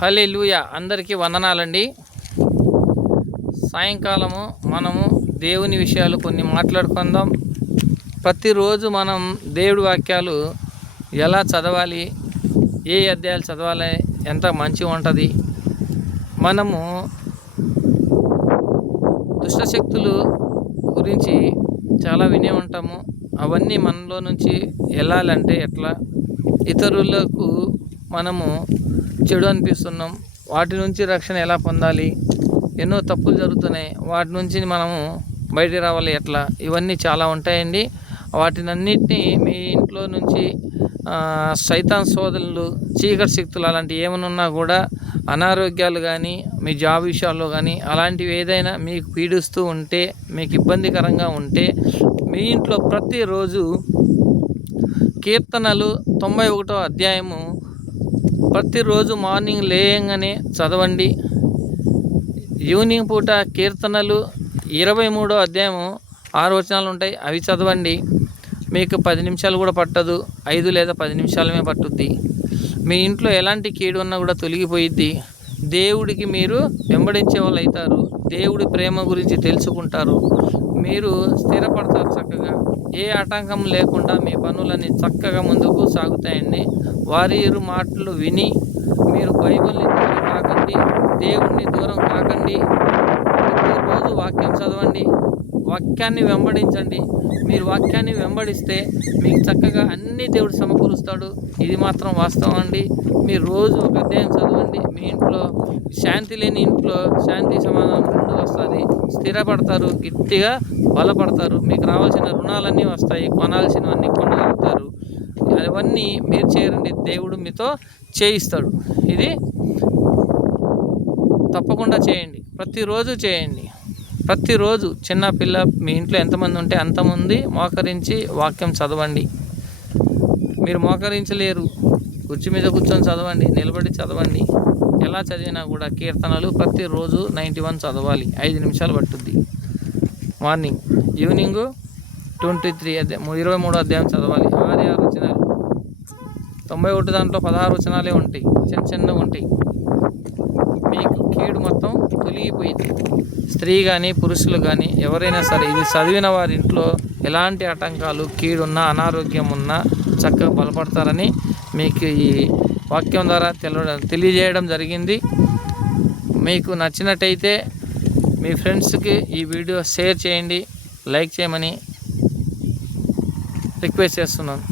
హల్లెలూయా. అందరికీ వందనాలండి. సాయంకాలము మనము దేవుని విషయాలు కొన్ని మాట్లాడుకుందాం. ప్రతిరోజు మనం దేవుడి వాక్యాలు ఎలా చదవాలి, ఏ అధ్యాయాలు చదవాలి, ఎంత మంచిగా ఉంటుంది. మనము దుష్టశక్తులు గురించి చాలా వినే ఉంటాము. అవన్నీ మనలో నుంచి వెళ్ళాలంటే ఎట్లా, ఇతరులకు మనము చెడు అనిపిస్తున్నాం, వాటి నుంచి రక్షణ ఎలా పొందాలి, ఎన్నో తప్పులు జరుగుతున్నాయి, వాటి నుంచి మనము బయటికి రావాలి ఎట్లా, ఇవన్నీ చాలా ఉంటాయండి. వాటినన్నిటినీ మీ ఇంట్లో నుంచి సైతాన్ సోదరులు, చీకటి శక్తులు అలాంటివి ఏమైనా ఉన్నా కూడా, అనారోగ్యాలు కానీ, మీ జాబ్ విషయాల్లో కానీ, అలాంటివి ఏదైనా మీకు పీడిస్తూ ఉంటే, మీకు ఇబ్బందికరంగా ఉంటే, మీ ఇంట్లో ప్రతిరోజు కీర్తనలు 91వ అధ్యాయము ప్రతిరోజు మార్నింగ్ లేయంగానే చదవండి. ఈవినింగ్ పూట కీర్తనలు 23వ అధ్యాయము 6 వచనాలు ఉంటాయి, అవి చదవండి. మీకు 10 నిమిషాలు కూడా పట్టదు, 5 లేదా 10 నిమిషాలమే పట్టుద్ది. మీ ఇంట్లో ఎలాంటి కీడు ఉన్నా కూడా తొలగిపోయిద్ది. దేవుడికి మీరు వెంబడించే వాళ్ళు అవుతారు. దేవుడి ప్రేమ గురించి తెలుసుకుంటారు. మీరు స్థిరపడతారు. చక్కగా ఏ ఆటంకం లేకుండా మీ పనులన్నీ చక్కగా ముందుకు సాగుతాయండి. వారి మాటలు విని మీరు బైబిల్ని దూరం కాకండి, దేవుడిని దూరం కాకండి. ప్రతిరోజు వాక్యం చదవండి, వాక్యాన్ని వెంబడించండి. మీరు వాక్యాన్ని వెంబడిస్తే మీకు చక్కగా అన్ని దేవుడు సమకూరుస్తాడు. ఇది మాత్రం వాస్తవం అండి. మీరు రోజు ఒక అధ్యాయం చదవండి. మీ ఇంట్లో శాంతి లేని ఇంట్లో శాంతి సమాధానం రెండు వస్తుంది. స్థిరపడతారు, గట్టిగా బలపడతారు. మీకు రావాల్సిన రుణాలన్నీ వస్తాయి, కొనాల్సినవన్నీ కొనగలుగుతారు. అవన్నీ మీరు చేయరండి, దేవుడు మీతో చేయిస్తాడు. ఇది తప్పకుండా చేయండి, ప్రతిరోజు చేయండి. ప్రతిరోజు చిన్న పిల్ల మీ ఇంట్లో ఎంతమంది ఉంటే అంతమంది మోకరించి వాక్యం చదవండి. మీరు మోకరించలేరు, కుర్చీ మీద కూర్చొని చదవండి, నిలబడి చదవండి. ఎలా చదివినా కూడా కీర్తనలు ప్రతిరోజు 91 చదవాలి. 5 నిమిషాలు పట్టుద్ది. మార్నింగ్, ఈవినింగ్ 23వ అధ్యాయం చదవాలి. 6 వచనాలు. 91 దాంట్లో 16 వచనాలే ఉంటాయి, చిన్నగా ఉంటాయి. మీకు కీడు మొత్తం తొలగిపోయింది. స్త్రీ కానీ పురుషులు కానీ ఎవరైనా సరే ఇది చదివిన వారి ఇంట్లో ఎలాంటి ఆటంకాలు, కీడున్నా, అనారోగ్యం ఉన్నా చక్కగా బలపడతారని మీకు ఈ వాక్యం ద్వారా తెలియజేయడం జరిగింది. మీకు నచ్చినట్టయితే మీ ఫ్రెండ్స్కి ఈ వీడియో షేర్ చేయండి, లైక్ చేయమని రిక్వెస్ట్ చేస్తున్నాను.